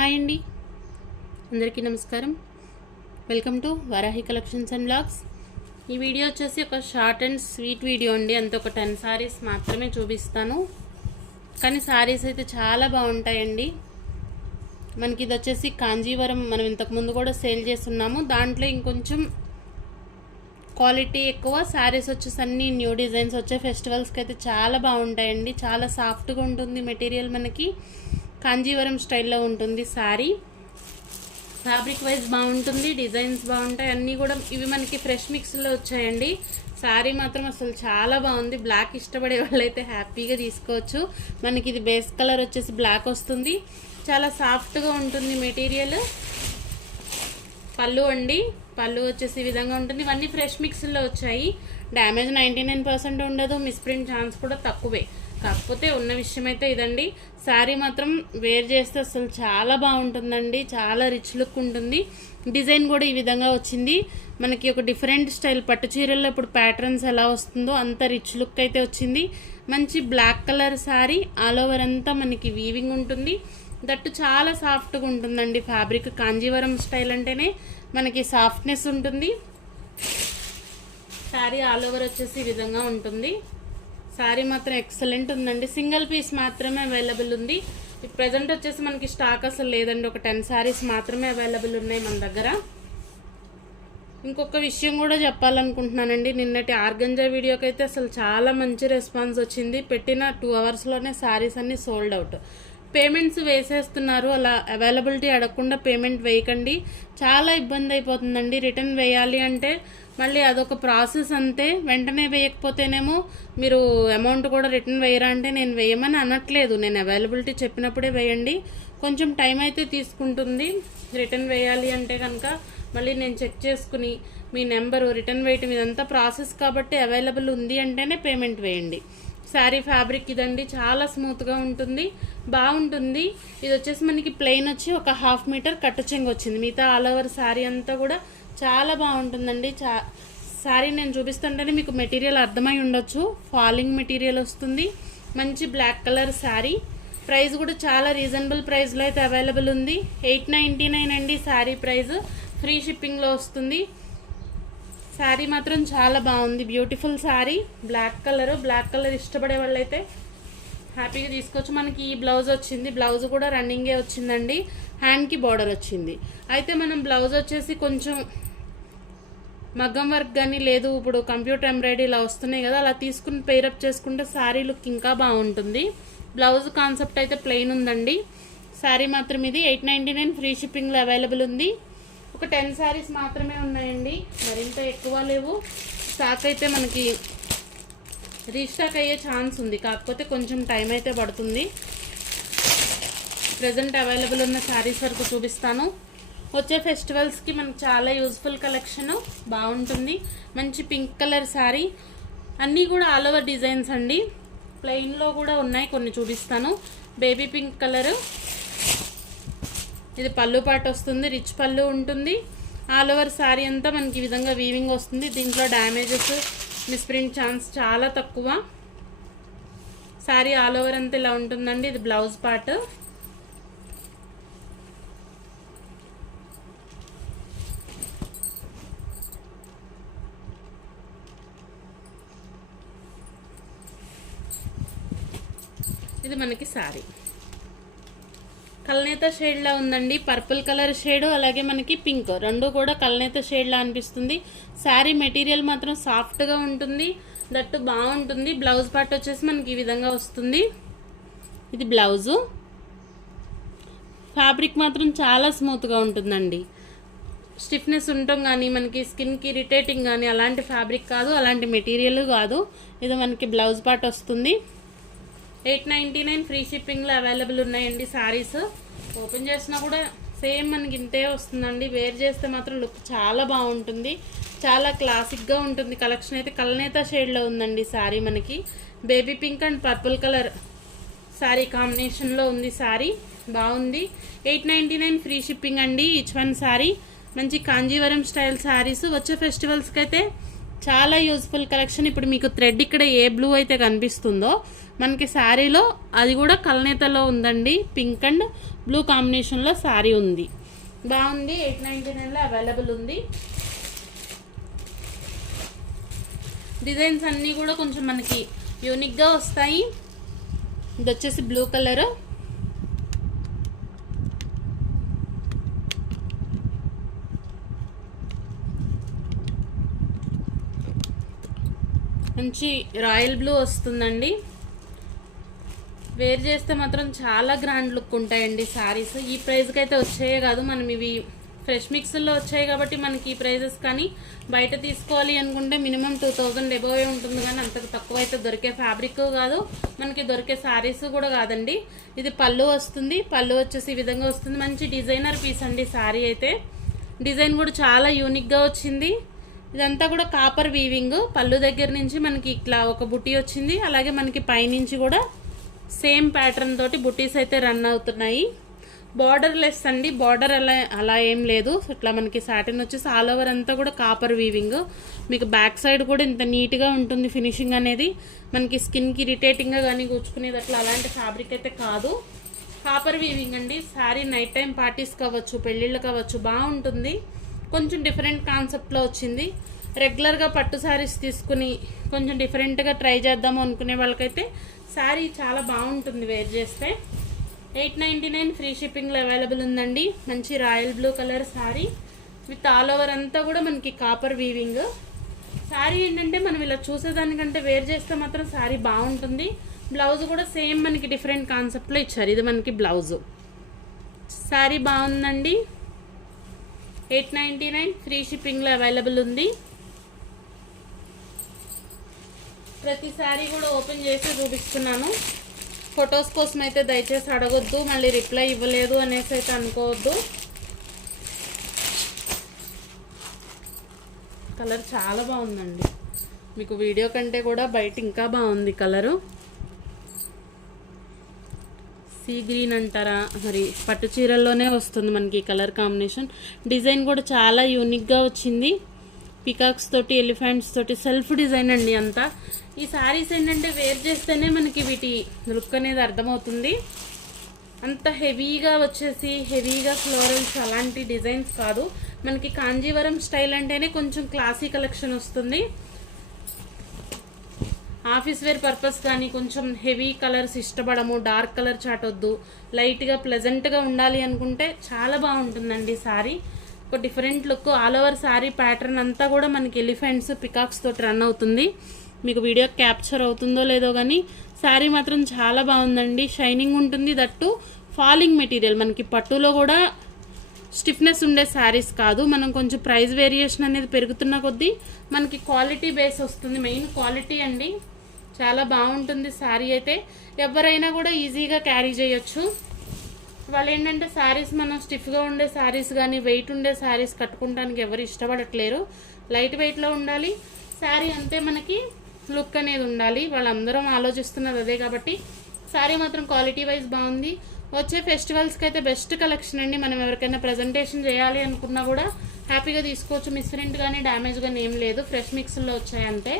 Hi అండి. అందరికీ నమస్కారం. Welcome to Varahi collections and blogs ఈ వీడియో వచ్చేసి ఒక షార్ట్ అండ్ స్వీట్ వీడియో అండి. అంత ఒక టెన్ సారీస్ మాత్రమే చూపిస్తాను. కానీ సారీస్ అయితే చాలా బాగుంటాయండి. మనకి ఇది వచ్చేసి కాంజీవరం మనం ఇంతకుముందు కూడా సేల్ చేస్తున్నాము. దాంట్లో ఇంకొంచెం క్వాలిటీ ఎక్కువ. శారీస్ వచ్చేసి అన్ని న్యూ డిజైన్స్ వచ్చే ఫెస్టివల్స్కి అయితే చాలా బాగుంటాయండి. చాలా సాఫ్ట్గా ఉంటుంది మెటీరియల్ మనకి. కాంజీవరం స్టైల్లో ఉంటుంది శారీ ఫ్యాబ్రిక్ వైజ్ బాగుంటుంది డిజైన్స్ బాగుంటాయి అన్నీ కూడా ఇవి మనకి ఫ్రెష్ మిక్స్లో వచ్చాయండి. శారీ మాత్రం అసలు చాలా బాగుంది. బ్లాక్ ఇష్టపడే వాళ్ళైతే హ్యాపీగా తీసుకోవచ్చు. మనకి ఇది బేస్ కలర్ వచ్చేసి బ్లాక్ వస్తుంది. చాలా సాఫ్ట్గా ఉంటుంది మెటీరియల్. పళ్ళు అండి. పళ్ళు వచ్చేసి ఈ విధంగా ఉంటుంది. ఇవన్నీ ఫ్రెష్ మిక్స్లో వచ్చాయి. డ్యామేజ్ నైంటీ నైన్ పర్సెంట్ ఉండదు. మిస్ప్రింట్ ఛాన్స్ కూడా తక్కువే. కాకపోతే ఉన్న విషయం అయితే ఇదండి. శారీ మాత్రం వేర్ చేస్తే అసలు చాలా బాగుంటుందండి. చాలా రిచ్ లుక్ ఉంటుంది. డిజైన్ కూడా ఈ విధంగా వచ్చింది. మనకి ఒక డిఫరెంట్ స్టైల్ పట్టు చీరల్లో ఇప్పుడు ప్యాటర్న్స్ ఎలా వస్తుందో అంత రిచ్ లుక్ అయితే వచ్చింది. మంచి black colour sari all over అంతా మనకి వీవింగ్ ఉంటుంది. దట్టు చాలా సాఫ్ట్గా ఉంటుందండి ఫ్యాబ్రిక్. కాంజీవరం స్టైల్ అంటేనే మనకి సాఫ్ట్నెస్ ఉంటుంది. శారీ ఆల్ ఓవర్ వచ్చేసి ఈ విధంగా ఉంటుంది. శారీ మాత్రం ఎక్సలెంట్ ఉందండి. సింగిల్ పీస్ మాత్రమే అవైలబుల్ ఉంది. ప్రజెంట్ వచ్చేసి మనకి స్టాక్ అసలు లేదండి. ఒక టెన్ శారీస్ మాత్రమే అవైలబుల్ ఉన్నాయి మన దగ్గర. ఇంకొక విషయం కూడా చెప్పాలనుకుంటున్నానండి. నిన్నటి ఆర్గంజా వీడియోకి అయితే అసలు చాలా మంచి రెస్పాన్స్ వచ్చింది. పెట్టిన టూ అవర్స్లోనే శారీస్ అన్ని సోల్డ్ అవుట్ పేమెంట్స్ వేసేస్తున్నారు. అలా అవైలబిలిటీ అడగకుండా పేమెంట్ వేయకండి. చాలా ఇబ్బంది అయిపోతుందండి. రిటర్న్ వేయాలి అంటే మళ్ళీ అదొక ప్రాసెస్ అంతే. వెంటనే వేయకపోతేనేమో మీరు అమౌంట్ కూడా రిటర్న్ వేయరా అంటే నేను వేయమని అనట్లేదు. నేను అవైలబిలిటీ చెప్పినప్పుడే వేయండి. కొంచెం టైం అయితే తీసుకుంటుంది రిటర్న్ వేయాలి అంటే కనుక. మళ్ళీ నేను చెక్ చేసుకుని మీ నెంబరు రిటర్న్ వేయటం ఇదంతా ప్రాసెస్ కాబట్టి అవైలబుల్ ఉంది అంటేనే పేమెంట్ వేయండి. శారీ ఫ్యాబ్రిక్ ఇదండి చాలా స్మూత్గా ఉంటుంది. బాగుంటుంది. ఇది వచ్చేసి మనకి ప్లెయిన్ వచ్చి ఒక హాఫ్ మీటర్ కట్టు చెంగు వచ్చింది. మిగతా ఆల్ ఓవర్ శారీ అంతా కూడా చాలా బాగుంటుందండి. చా శారీ నేను చూపిస్తుంటేనే మీకు మెటీరియల్ అర్థమై ఉండొచ్చు. ఫాలింగ్ మెటీరియల్ వస్తుంది. మంచి బ్లాక్ కలర్ శారీ ప్రైస్ కూడా చాలా రీజనబుల్ ప్రైస్లో అయితే అవైలబుల్ ఉంది. ఎయిట్ నైంటీ నైన్ అండి శారీ ప్రైస్ ఫ్రీ షిప్పింగ్లో వస్తుంది. శారీ మాత్రం చాలా బాగుంది. Beautiful sari black colour black colour ఇష్టపడే వాళ్ళైతే హ్యాపీగా తీసుకోవచ్చు. మనకి ఈ బ్లౌజ్ వచ్చింది. బ్లౌజ్ కూడా రన్నింగే వచ్చిందండి. హ్యాండ్కి బార్డర్ వచ్చింది. అయితే మనం బ్లౌజ్ వచ్చేసి కొంచెం మగ్గం వర్క్ కానీ లేదు ఇప్పుడు కంప్యూటర్ ఎంబ్రాయిడరీ ఇలా వస్తున్నాయి కదా అలా తీసుకుని పేరప్ చేసుకుంటే శారీ లుక్ ఇంకా బాగుంటుంది. బ్లౌజ్ కాన్సెప్ట్ అయితే ప్లెయిన్ ఉందండి. శారీ మాత్రం ఇది ఎయిట్ నైంటీ నైన్ ఫ్రీ షిప్పింగ్లో అవైలబుల్ ఉంది. ఒక టెన్ శారీస్ మాత్రమే ఉన్నాయండి. మరింత ఎక్కువ లేవు. స్టాక్ అయితే మనకి రీస్టాక్ అయ్యే ఛాన్స్ ఉంది. కాకపోతే కొంచెం టైం అయితే పడుతుంది. ప్రజెంట్ అవైలబుల్ ఉన్న శారీస్ వరకు చూపిస్తాను. వచ్చే ఫెస్టివల్స్కి మనకు చాలా యూస్ఫుల్ కలెక్షన్ బాగుంటుంది. మంచి పింక్ కలర్ శారీ అన్నీ కూడా ఆల్ ఓవర్ డిజైన్స్ అండి. ప్లెయిన్లో కూడా ఉన్నాయి కొన్ని చూపిస్తాను. బేబీ పింక్ కలరు ఇది పళ్ళు పాట వస్తుంది రిచ్ పళ్ళు ఉంటుంది. ఆల్ ఓవర్ శారీ అంతా మనకి ఈ విధంగా వీవింగ్ వస్తుంది. దీంట్లో డ్యామేజెస్ మిస్ప్రింట్ ఛాన్స్ చాలా తక్కువ. శారీ ఆల్ ఓవర్ అంతా ఇలా ఉంటుందండి. ఇది బ్లౌజ్ పార్ట్ ఇది మనకి సారీ. కల్నేత షేడ్లా ఉందండి. పర్పుల్ కలర్ షేడ్ అలాగే మనకి పింక్. రెండు కూడా కల్నేత షేడ్లా అనిపిస్తుంది. శారీ మెటీరియల్ మాత్రం సాఫ్ట్గా ఉంటుంది. దట్టు బాగుంటుంది. బ్లౌజ్ పార్ట్ వచ్చేసి మనకి ఈ విధంగా వస్తుంది. ఇది బ్లౌజు. ఫ్యాబ్రిక్ మాత్రం చాలా స్మూత్గా ఉంటుందండి. స్టిఫ్నెస్ ఉండటం కానీ మనకి స్కిన్కి ఇరిటేటింగ్ కానీ అలాంటి ఫ్యాబ్రిక్ కాదు అలాంటి మెటీరియల్ కాదు. ఇది మనకి బ్లౌజ్ పార్ట్ వస్తుంది. ఎయిట్ నైంటీ నైన్ ఫ్రీ షిప్పింగ్లో అవైలబుల్ ఉన్నాయండి శారీస్ ఓపెన్ చేసినా కూడా సేమ్ మనకి ఇంతే వస్తుందండి. వేర్ చేస్తే మాత్రం లుక్ చాలా బాగుంటుంది. చాలా క్లాసిక్గా ఉంటుంది. కలెక్షన్ అయితే కలనేత షేడ్లో ఉందండి శారీ మనకి. Baby pink and purple colour sari కాంబినేషన్లో ఉంది శారీ బాగుంది. Eight ninety nine free shipping అండి ఈచ్ వన్ శారీ మంచి కాంజీవరం స్టైల్ శారీస్ వచ్చే ఫెస్టివల్స్కి అయితే చాలా యూస్ఫుల్ కలెక్షన్ ఇప్పుడు మీకు థ్రెడ్ ఇక్కడ ఏ బ్లూ అయితే కనిపిస్తుందో మనకి శారీలో అది కూడా కలనేతలో ఉందండి. పింక్ అండ్ బ్లూ కాంబినేషన్లో శారీ ఉంది. బాగుంది. ఎయిట్ నైంటీ నైన్లో అవైలబుల్ ఉంది. డిజైన్స్ అన్నీ కూడా కొంచెం మనకి యూనిక్గా వస్తాయి. ఇది వచ్చేసి బ్లూ కలర్ మంచి రాయల్ బ్లూ వస్తుందండి. వేర్ చేస్తే మాత్రం చాలా గ్రాండ్ లుక్ ఉంటాయండి సారీస్. ఈ ప్రైస్కి అయితే వచ్చాయే కాదు మనం ఇవి ఫ్రెష్ మిక్స్లో వచ్చాయి కాబట్టి మనకి ఈ ప్రైజెస్ కానీ బయట తీసుకోవాలి అనుకుంటే మినిమం టూ థౌజండ్ ఎబోవే ఉంటుంది కానీ అంతకు తక్కువ అయితే దొరికే ఫ్యాబ్రిక్ కాదు. మనకి దొరికే శారీస్ కూడా కాదండి. ఇది పళ్ళు వస్తుంది. పళ్ళు వచ్చేసి ఈ విధంగా వస్తుంది. మంచి డిజైనర్ పీస్ అండి శారీ అయితే. డిజైన్ కూడా చాలా యూనిక్గా వచ్చింది. ఇదంతా కూడా కాపర్ వీవింగ్ పళ్ళు దగ్గర నుంచి మనకి ఇట్లా ఒక బుట్టి వచ్చింది. అలాగే మనకి పైనుంచి కూడా సేమ్ ప్యాటర్న్ తోటి బుటీస్ అయితే రన్ అవుతున్నాయి. బార్డర్ లెస్ అండి. బార్డర్ అలా అలా ఏం లేదు. ఇట్లా మనకి సాటిన్ వచ్చేసి ఆల్ ఓవర్ అంతా కూడా కాపర్ వీవింగ్ మీకు బ్యాక్ సైడ్ కూడా ఇంత నీట్గా ఉంటుంది ఫినిషింగ్ అనేది. మనకి స్కిన్కి ఇరిటేటింగ్గా కానీ గుచ్చుకునేది అట్లా అలాంటి ఫ్యాబ్రిక్ అయితే కాదు. కాపర్ వీవింగ్ అండి. శారీ నైట్ టైం పార్టీస్ కావచ్చు పెళ్ళిళ్ళు కావచ్చు బాగుంటుంది. కొంచెం డిఫరెంట్ కాన్సెప్ట్లో వచ్చింది. రెగ్యులర్గా పట్టు శారీస్ తీసుకుని కొంచెం డిఫరెంట్గా ట్రై చేద్దాము అనుకునే వాళ్ళకైతే శారీ చాలా బాగుంటుంది వేర్ చేస్తే. ఎయిట్ నైంటీ నైన్ ఫ్రీ షిప్పింగ్లో అవైలబుల్ ఉందండి. మంచి royal blue colour sari with all over అంతా కూడా మనకి కాపర్ వీవింగ్ శారీ ఏంటంటే మనం ఇలా చూసేదానికంటే వేర్ చేస్తే మాత్రం శారీ బాగుంటుంది. బ్లౌజ్ కూడా సేమ్ మనకి డిఫరెంట్ కాన్సెప్ట్లో ఇచ్చారు. ఇది మనకి బ్లౌజు శారీ బాగుందండి. ఎయిట్ నైంటీ నైన్ ఫ్రీ షిప్పింగ్లో అవైలబుల్ ఉంది. ప్రతి శారీ కూడా ఓపెన్ చేసి చూపిస్తున్నాను. ఫొటోస్ కోసం అయితే దయచేసి అడగొద్దు మళ్ళీ రిప్లై ఇవ్వలేదు అనేసి అయితే అనుకోవద్దు. కలర్ చాలా బాగుందండి. మీకు వీడియో కంటే కూడా బయట ఇంకా బాగుంది కలరు. సీ గ్రీన్ అంటారా? మరి పట్టు చీరల్లోనే వస్తుంది మనకి కలర్ కాంబినేషన్. డిజైన్ కూడా చాలా యూనిక్గా వచ్చింది. పికాక్స్ తోటి ఎలిఫెంట్స్ తోటి సెల్ఫ్ డిజైన్ అండి అంతా. ఈ శారీస్ ఏంటంటే వేర్ చేస్తేనే మనకి వీటి లుక్ అనేది అర్థమవుతుంది. అంత హెవీగా వచ్చేసి హెవీగా ఫ్లోరల్స్ అలాంటి డిజైన్స్ కాదు. మనకి కాంజీవరం స్టైల్ అంటేనే కొంచెం క్లాసీ కలెక్షన్ వస్తుంది. ఆఫీస్ వేర్ పర్పస్ కానీ కొంచెం హెవీ కలర్స్ ఇష్టపడము డార్క్ కలర్ వద్దు. లైట్గా ప్లెజెంట్గా ఉండాలి అనుకుంటే చాలా బాగుంటుందండి సారీ. ఒక different look all over sari pattern అంతా కూడా మనకి ఎలిఫెంట్స్ పికాక్స్ తోటి రన్ అవుతుంది. మీకు వీడియో క్యాప్చర్ అవుతుందో లేదో కానీ శారీ మాత్రం చాలా బాగుందండి. షైనింగ్ ఉంటుంది దట్టు. ఫాలింగ్ మెటీరియల్ మనకి పట్టులో కూడా స్టిఫ్నెస్ ఉండే శారీస్ కాదు. మనం కొంచెం ప్రైస్ వేరియేషన్ అనేది పెరుగుతున్న కొద్దీ మనకి క్వాలిటీ బేస్ వస్తుంది. మెయిన్ క్వాలిటీ అండి. చాలా బాగుంటుంది శారీ అయితే. ఎవరైనా కూడా ఈజీగా క్యారీ చేయొచ్చు. వాళ్ళు ఏంటంటే శారీస్ మనం స్టిఫ్గా ఉండే శారీస్ కానీ వెయిట్ ఉండే శారీస్ కట్టుకోవడానికి ఎవరు ఇష్టపడట్లేరు. లైట్ వెయిట్లో ఉండాలి. శారీ అంతే మనకి లుక్ అనేది ఉండాలి. వాళ్ళందరం ఆలోచిస్తున్నది అదే కాబట్టి శారీ మాత్రం క్వాలిటీ వైజ్ బాగుంది. వచ్చే ఫెస్టివల్స్కి అయితే బెస్ట్ కలెక్షన్ అండి. మనం ఎవరికైనా ప్రజెంటేషన్ చేయాలి అనుకున్నా కూడా హ్యాపీగా తీసుకోవచ్చు. మిస్ప్రింట్ కానీ డ్యామేజ్ కానీ ఏం లేదు. ఫ్రెష్ మిక్స్లో వచ్చాయంటే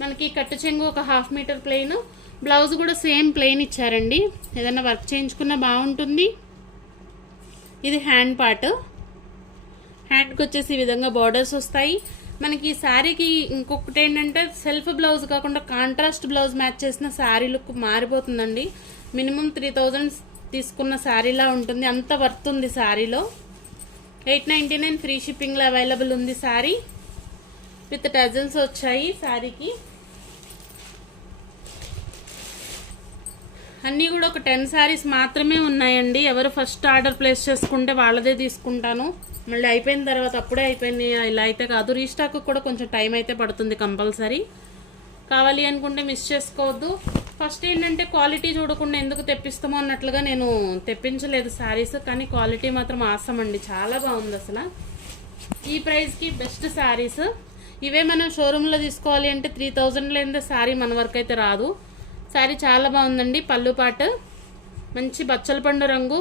మనకి కట్టు చెంగు ఒక హాఫ్ మీటర్ ప్లెయిన్. బ్లౌజ్ కూడా సేమ్ ప్లెయిన్ ఇచ్చారండి. ఏదైనా వర్క్ చేయించుకున్నా బాగుంటుంది. ఇది హ్యాండ్ పార్ట్. హ్యాండ్కి వచ్చేసి ఈ విధంగా బార్డర్స్ వస్తాయి. మనకి ఈ శారీకి ఇంకొకటి ఏంటంటే సెల్ఫ్ బ్లౌజ్ కాకుండా కాంట్రాస్ట్ బ్లౌజ్ మ్యాచ్ చేసిన శారీ లుక్ మారిపోతుందండి. మినిమం త్రీ థౌజండ్ తీసుకున్న శారీలా ఉంటుంది. అంత వర్త్ ఉంది శారీలో. ఎయిట్ నైంటీ నైన్ ఫ్రీ షిప్పింగ్లో అవైలబుల్ ఉంది శారీ. విత్ డజన్స్ వచ్చాయి శారీకి. అన్నీ కూడా ఒక టెన్ శారీస్ మాత్రమే ఉన్నాయండి. ఎవరు ఫస్ట్ ఆర్డర్ ప్లేస్ చేసుకుంటే వాళ్ళదే తీసుకుంటాను. మళ్ళీ అయిపోయిన తర్వాత అప్పుడే అయిపోయింది ఇలా అయితే కాదు. రీస్టాక్ కూడా కొంచెం టైం అయితే పడుతుంది కంపల్సరీ. కావాలి అనుకుంటే మిస్ చేసుకోవద్దు. ఫస్ట్ ఏంటంటే క్వాలిటీ చూడకుండా ఎందుకు తెప్పిస్తామో అన్నట్లుగా నేను తెప్పించలేదు శారీస్ కానీ క్వాలిటీ మాత్రం ఆసం అండి చాలా బాగుంది అసలు. ఈ ప్రైస్కి బెస్ట్ శారీస్. ఇవే మనం షోరూంలో తీసుకోవాలి అంటే త్రీ థౌజండ్ లేనిదే శారీ మన వరకు అయితే రాదు. శారీ చాలా బాగుందండి పళ్ళు పాట. మంచి బచ్చల పండు రంగు.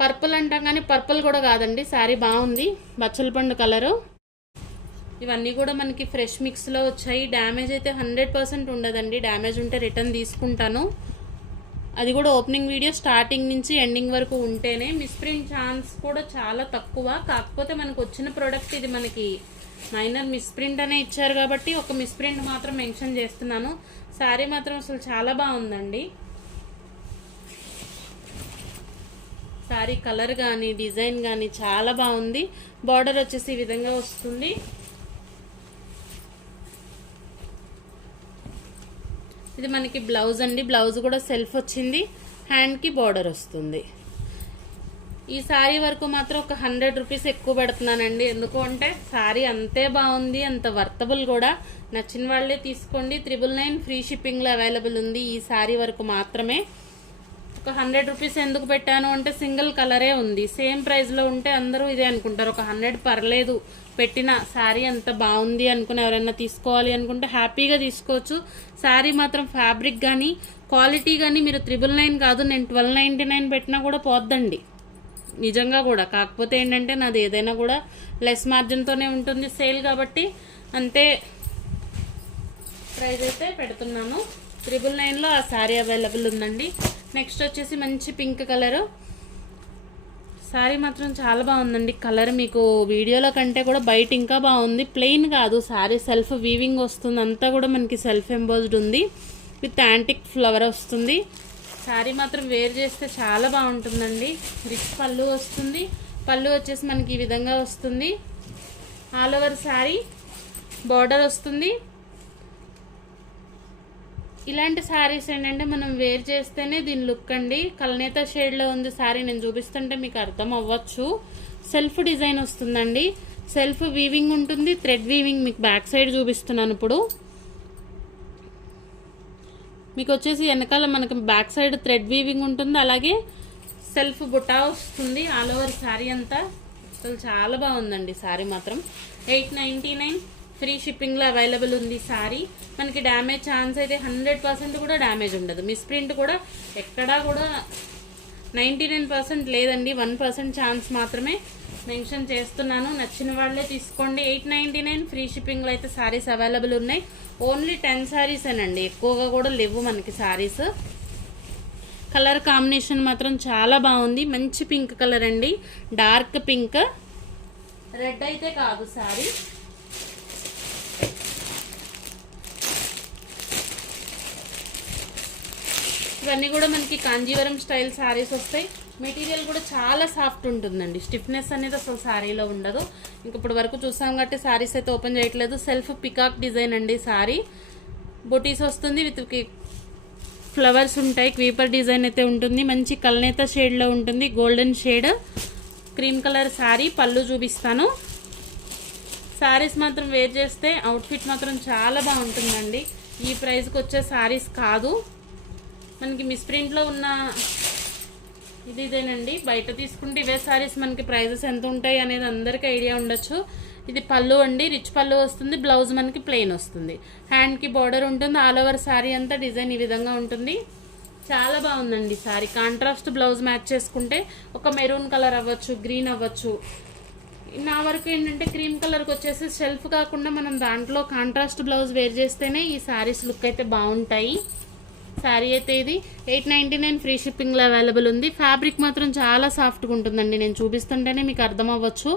పర్పుల్ అంటాం కానీ పర్పుల్ కూడా కాదండి శారీ బాగుంది బచ్చల పండు కలరు ఇవన్నీ కూడా మనకి ఫ్రెష్ మిక్స్లో వచ్చాయి. డ్యామేజ్ అయితే హండ్రెడ్ పర్సెంట్ ఉండదండి. డ్యామేజ్ ఉంటే రిటర్న్ తీసుకుంటాను. అది కూడా ఓపెనింగ్ వీడియో స్టార్టింగ్ నుంచి ఎండింగ్ వరకు ఉంటేనే. మిస్ప్రింట్ ఛాన్స్ కూడా చాలా తక్కువ. కాకపోతే మనకు వచ్చిన ప్రోడక్ట్ ఇది మనకి మైనర్ మిస్ప్రింట్ అనే ఇచ్చారు కాబట్టి ఒక మిస్ప్రింట్ మాత్రం మెన్షన్ చేస్తున్నాను. శారీ మాత్రం అసలు చాలా బాగుందండి. శారీ కలర్ కానీ డిజైన్ కానీ చాలా బాగుంది. బార్డర్ వచ్చేసి ఈ విధంగా వస్తుంది. ఇది మనకి బ్లౌజ్ అండి. బ్లౌజ్ కూడా సెల్ఫ్ వచ్చింది. హ్యాండ్కి బార్డర్ వస్తుంది. ఈ శారీ వరకు మాత్రం ఒక హండ్రెడ్ రూపీస్ ఎక్కువ పెడుతున్నానండి. ఎందుకు అంటే శారీ అంతే బాగుంది అంత వర్తబుల్ కూడా. నచ్చిన వాళ్ళే తీసుకోండి. త్రిబుల్ నైన్ ఫ్రీ షిప్పింగ్లో అవైలబుల్ ఉంది ఈ శారీ వరకు మాత్రమే. ఒక హండ్రెడ్ రూపీస్ ఎందుకు పెట్టాను అంటే సింగిల్ కలరే ఉంది. సేమ్ ప్రైస్లో ఉంటే అందరూ ఇదే అనుకుంటారు. ఒక హండ్రెడ్ పర్లేదు పెట్టిన శారీ అంత బాగుంది అనుకుని ఎవరైనా తీసుకోవాలి అనుకుంటే హ్యాపీగా తీసుకోవచ్చు. శారీ మాత్రం ఫ్యాబ్రిక్ కానీ క్వాలిటీ కానీ మీరు త్రిబుల్ నైన్ కాదు నేను ట్వెల్వ్ నైంటీ నైన్ పెట్టినా కూడా పోద్దండి. నిజంగా కూడా. కాకపోతే ఏంటంటే నాది ఏదైనా కూడా లెస్ మార్జిన్తోనే ఉంటుంది సేల్ కాబట్టి అంతే ప్రైస్ అయితే పెడుతున్నాను త్రిబుల్ నైన్లో ఆ శారీ అవైలబుల్ ఉందండి. నెక్స్ట్ వచ్చేసి మంచి పింక్ కలరు. శారీ మాత్రం చాలా బాగుందండి. కలర్ మీకు వీడియోలో కంటే కూడా బయట ఇంకా బాగుంది. ప్లెయిన్ కాదు శారీ సెల్ఫ్ వీవింగ్ వస్తుంది. అంతా కూడా మనకి సెల్ఫ్ ఎంబోజ్డ్ ఉంది. విత్ యాంటిక్ ఫ్లవర్ వస్తుంది. శారీ మాత్రం వేర్ చేస్తే చాలా బాగుంటుందండి. రిచ్ పళ్ళు వస్తుంది. పళ్ళు వచ్చేసి మనకి ఈ విధంగా వస్తుంది. ఆల్ ఓవర్ శారీ బార్డర్ వస్తుంది. ఇలాంటి శారీస్ ఏంటంటే మనం వేర్ చేస్తేనే దీని లుక్ అండి. కల్నేత షేడ్లో ఉంది శారీ నేను చూపిస్తుంటే మీకు అర్థం అవ్వచ్చు. సెల్ఫ్ డిజైన్ వస్తుందండి. సెల్ఫ్ వీవింగ్ ఉంటుంది థ్రెడ్ వీవింగ్ మీకు బ్యాక్ సైడ్ చూపిస్తున్నాను ఇప్పుడు. మీకు వచ్చేసి వెనకాల మనకి బ్యాక్ సైడ్ థ్రెడ్ వీవింగ్ ఉంటుంది అలాగే సెల్ఫ్ బుటా వస్తుంది ఆల్ ఓవర్ శారీ అంతా. అసలు చాలా బాగుందండి శారీ మాత్రం. ఎయిట్ నైంటీ నైన్ ఫ్రీ షిప్పింగ్లో అవైలబుల్ ఉంది శారీ. మనకి డ్యామేజ్ ఛాన్స్ అయితే హండ్రెడ్ పర్సెంట్ కూడా డ్యామేజ్ ఉండదు. మిస్ప్రింట్ కూడా ఎక్కడా కూడా నైంటీ నైన్ పర్సెంట్ లేదండి. వన్ పర్సెంట్ ఛాన్స్ మాత్రమే మెన్షన్ చేస్తున్నాను. నచ్చిన వాళ్ళే తీసుకోండి. ఎయిట్ నైంటీ నైన్ ఫ్రీ షిప్పింగ్లో అయితే శారీస్ అవైలబుల్ ఉన్నాయి. ఓన్లీ టెన్ శారీస్ అండి ఎక్కువగా కూడా లేవు మనకి శారీస్ కలర్ కాంబినేషన్ మాత్రం చాలా బాగుంది. మంచి పింక్ కలర్ అండి. Dark pink. రెడ్ అయితే కాదు శారీ ఇవన్నీ కూడా మనకి కాంజీవరం స్టైల్ శారీస్ వస్తాయి. మెటీరియల్ కూడా చాలా సాఫ్ట్ ఉంటుందండి. స్టిఫ్నెస్ అనేది అసలు శారీలో ఉండదు. ఇంక ఇప్పుడు వరకు చూసాం కాబట్టి శారీస్ అయితే ఓపెన్ చేయట్లేదు. సెల్ఫ్ పికాక్ డిజైన్ అండి శారీ బొటీస్ వస్తుంది విత్ ఫ్లవర్స్ ఉంటాయి. క్వీపర్ డిజైన్ అయితే ఉంటుంది. మంచి కల్నేత షేడ్లో ఉంటుంది. Golden shade. Cream colour sari పళ్ళు చూపిస్తాను. శారీస్ మాత్రం వేర్ చేస్తే అవుట్ఫిట్ మాత్రం చాలా బాగుంటుందండి. ఈ ప్రైస్కి వచ్చే శారీస్ కాదు. మనకి మిస్ప్రింట్లో ఉన్న ఇది ఇదేనండి. బయట తీసుకుంటే ఇవే సారీస్ మనకి ప్రైజెస్ ఎంత ఉంటాయి అనేది అందరికీ ఐడియా ఉండొచ్చు. ఇది పళ్ళు అండి. రిచ్ పళ్ళు వస్తుంది. బ్లౌజ్ మనకి ప్లెయిన్ వస్తుంది. హ్యాండ్కి బార్డర్ ఉంటుంది. ఆల్ ఓవర్ శారీ అంతా డిజైన్ ఈ విధంగా ఉంటుంది. చాలా బాగుందండి శారీ కాంట్రాస్ట్ బ్లౌజ్ మ్యాచ్ చేసుకుంటే ఒక మెరూన్ కలర్ అవ్వచ్చు గ్రీన్ అవ్వచ్చు. నా వరకు ఏంటంటే క్రీమ్ కలర్కి వచ్చేసి షెల్ఫ్ కాకుండా మనం దాంట్లో కాంట్రాస్ట్ బ్లౌజ్ వేర్ చేస్తేనే ఈ శారీస్ లుక్ అయితే బాగుంటాయి. శారీ అయితే ఇది. ఎయిట్ నైంటీ నైన్ ఫ్రీ షిప్పింగ్లో అవైలబుల్ ఉంది. ఫ్యాబ్రిక్ మాత్రం చాలా సాఫ్ట్గా ఉంటుందండి. నేను చూపిస్తుంటేనే మీకు అర్థం అవ్వచ్చు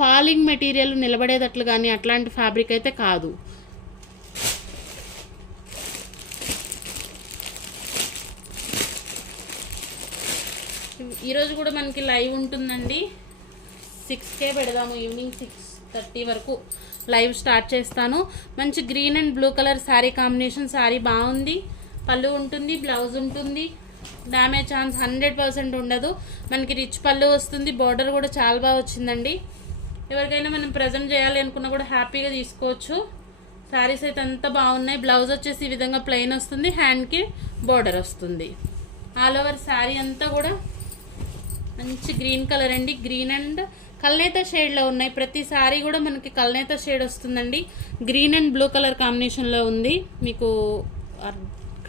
ఫాలింగ్ మెటీరియల్ నిలబడేటట్లు కానీ అట్లాంటి ఫ్యాబ్రిక్ అయితే కాదు. ఈరోజు కూడా మనకి లైవ్ ఉంటుందండి. సిక్స్కే పెడదాము. ఈవినింగ్ సిక్స్ థర్టీ వరకు లైవ్ స్టార్ట్ చేస్తాను. మంచి green and blue colour sari combination sari బాగుంది. పళ్ళు ఉంటుంది బ్లౌజ్ ఉంటుంది. డ్యామేజ్ ఛాన్స్ హండ్రెడ్ పర్సెంట్ ఉండదు. మనకి రిచ్ పళ్ళు వస్తుంది బార్డర్ కూడా చాలా బాగా వచ్చిందండి. ఎవరికైనా మనం ప్రజెంట్ చేయాలి అనుకున్నా కూడా హ్యాపీగా తీసుకోవచ్చు. శారీస్ అయితే అంత బాగున్నాయి. బ్లౌజ్ వచ్చేసి ఈ విధంగా ప్లెయిన్ వస్తుంది హ్యాండ్కి బార్డర్ వస్తుంది. ఆల్ ఓవర్ శారీ అంతా కూడా మంచి గ్రీన్ కలర్ అండి. గ్రీన్ అండ్ కల్నేత షేడ్లో ఉన్నాయి. ప్రతి శారీ కూడా మనకి కల్నేత షేడ్ వస్తుందండి. గ్రీన్ అండ్ బ్లూ కలర్ కాంబినేషన్లో ఉంది. మీకు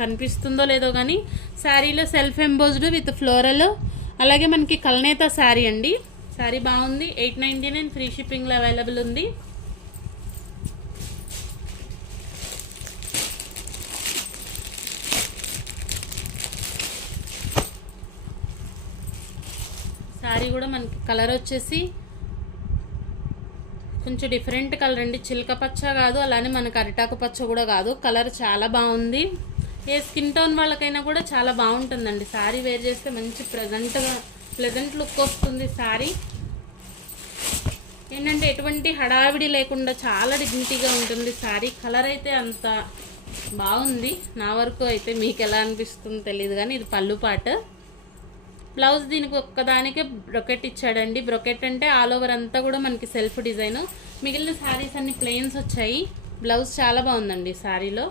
కనిపిస్తుందో లేదో కానీ శారీలో సెల్ఫ్ ఎంబోజ్డ్ విత్ ఫ్లోరల్ అలాగే మనకి కల్నేత శారీ అండి. శారీ బాగుంది. ఎయిట్ నైంటీ నైన్ ఫ్రీ షిప్పింగ్లో అవైలబుల్ ఉంది. శారీ కూడా మనకి కలర్ వచ్చేసి కొంచెం డిఫరెంట్ కలర్ అండి. చిలక పచ్చ కాదు అలానే మనకు అరిటాకు పచ్చ కూడా కాదు. కలర్ చాలా బాగుంది. ఏ స్కిన్ టోన్ వాళ్ళకైనా కూడా చాలా బాగుంటుందండి. శారీ వేర్ చేస్తే మంచి ప్రజెంట్గా ప్లెజెంట్ లుక్ వస్తుంది శారీ ఏంటంటే ఎటువంటి హడావిడి లేకుండా చాలా డిగ్నిటీగా ఉంటుంది శారీ కలర్ అయితే అంత బాగుంది. నా వరకు అయితే మీకు ఎలా అనిపిస్తుందో తెలియదు కానీ ఇది పళ్ళు పాట. బ్లౌజ్ దీనికి ఒక్కదానికే బ్రొకెట్ ఇచ్చాడండి. బ్రొకెట్ అంటే ఆల్ ఓవర్ అంతా కూడా మనకి సెల్ఫ్ డిజైన్ మిగిలిన శారీస్ అన్ని ప్లెయిన్స్ వచ్చాయి. బ్లౌజ్ చాలా బాగుందండి శారీలో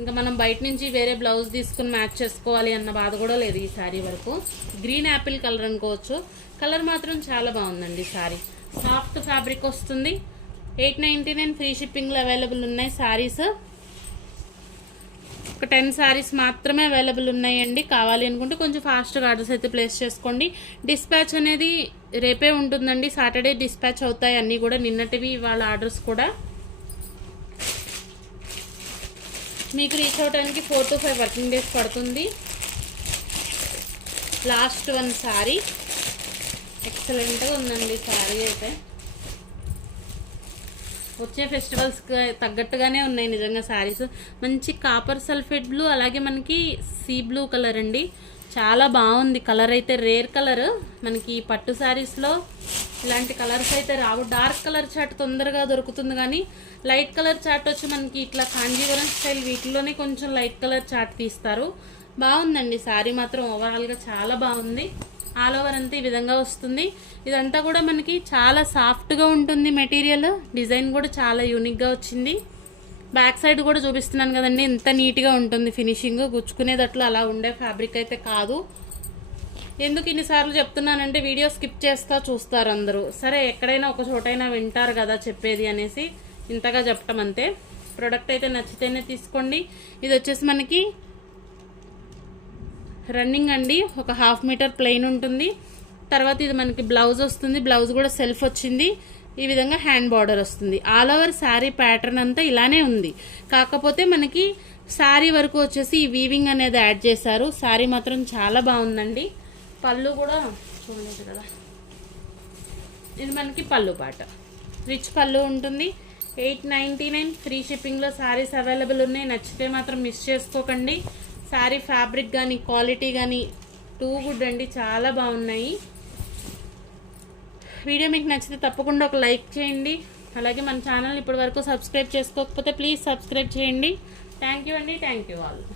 ఇంకా మనం బయట నుంచి వేరే బ్లౌజ్ తీసుకుని మ్యాచ్ చేసుకోవాలి అన్న బాధ కూడా లేదు ఈ శారీ వరకు. గ్రీన్ యాపిల్ కలర్ అనుకోవచ్చు. కలర్ మాత్రం చాలా బాగుందండి శారీ. సాఫ్ట్ ఫ్యాబ్రిక్ వస్తుంది. ఎయిట్ నైంటీ నైన్ ఫ్రీ షిప్పింగ్లో అవైలబుల్ ఉన్నాయి శారీస్. ఒక టెన్ శారీస్ మాత్రమే అవైలబుల్ ఉన్నాయండి. కావాలి అనుకుంటే కొంచెం ఫాస్ట్గా ఆర్డర్స్ అయితే ప్లేస్ చేసుకోండి. డిస్పాచ్ అనేది రేపే ఉంటుందండి. సాటర్డే డిస్పాచ్ అవుతాయి అన్నీ కూడా. నిన్నటివి ఇవాళ ఆర్డర్స్ కూడా. మీకు రీచ్ అవడానికి four to five working days పడుతుంది. లాస్ట్ వన్ శారీ ఎక్సలెంట్గా ఉందండి శారీ అయితే. వచ్చే ఫెస్టివల్స్కి తగ్గట్టుగానే ఉన్నాయి నిజంగా శారీస్ మంచి కాపర్ సల్ఫేట్ బ్లూ అలాగే మనకి సీ బ్లూ కలర్ అండి. చాలా బాగుంది. కలర్ అయితే రేర్ కలర్ మనకి పట్టు శారీస్లో ఇలాంటి కలర్స్ అయితే రావు. డార్క్ కలర్ చాట్ తొందరగా దొరుకుతుంది కానీ లైట్ కలర్ చాట్ వచ్చి మనకి ఇట్లా కాంజీవరం స్టైల్ వీటిలోనే కొంచెం లైట్ కలర్ చాట్ తీస్తారు. బాగుందండి. శారీ మాత్రం ఓవరాల్గా చాలా బాగుంది. ఆల్ ఓవర్ అంతా ఈ విధంగా వస్తుంది. ఇదంతా కూడా మనకి చాలా సాఫ్ట్గా ఉంటుంది మెటీరియల్ డిజైన్ కూడా చాలా యూనిక్గా వచ్చింది. బ్యాక్ సైడ్ కూడా చూపిస్తున్నాను కదండి. ఎంత నీట్గా ఉంటుంది ఫినిషింగ్. గుచ్చుకునేటట్లు అలా ఉండే ఫ్యాబ్రిక్ అయితే కాదు. ఎందుకు ఇన్నిసార్లు చెప్తున్నానంటే వీడియో స్కిప్ చేస్తా చూస్తారు అందరూ. సరే ఎక్కడైనా ఒక చోటైనా వింటారు కదా చెప్పేది అనేసి ఇంతగా చెప్పటం అంతే. ప్రోడక్ట్ అయితే నచ్చితేనే తీసుకోండి. ఇది వచ్చేసి మనకి రన్నింగ్ అండి. ఒక హాఫ్ మీటర్ ప్లెయిన్ ఉంటుంది. తర్వాత ఇది మనకి బ్లౌజ్ వస్తుంది. బ్లౌజ్ కూడా సెల్ఫ్ వచ్చింది. ఈ విధంగా హ్యాండ్ బార్డర్ వస్తుంది. ఆల్ ఓవర్ శారీ ప్యాటర్న్ అంతా ఇలానే ఉంది. కాకపోతే మనకి శారీ వరకు వచ్చేసి ఈ వీవింగ్ అనేది యాడ్ చేశారు. శారీ మాత్రం చాలా బాగుందండి. పళ్ళు కూడా చూడలేదు కదా. ఇది మనకి పళ్ళు పాట. రిచ్ పళ్ళు ఉంటుంది. ఎయిట్ నైంటీ నైన్ ఫ్రీ షిప్పింగ్లో శారీస్ అవైలబుల్ ఉన్నాయి. నచ్చితే మాత్రం మిస్ చేసుకోకండి. శారీ ఫ్యాబ్రిక్ కానీ క్వాలిటీ కానీ టూ గుడ్ అండి. చాలా బాగున్నాయి. వీడియో మీకు నచ్చితే తప్పకుండా ఒక లైక్ చేయండి. అలాగే మన ఛానల్ ఇప్పటి వరకు సబ్స్క్రైబ్ చేసుకోకపోతే ప్లీజ్ సబ్స్క్రైబ్ చేయండి. థ్యాంక్ యూ అండి. థ్యాంక్ యూ వాళ్ళు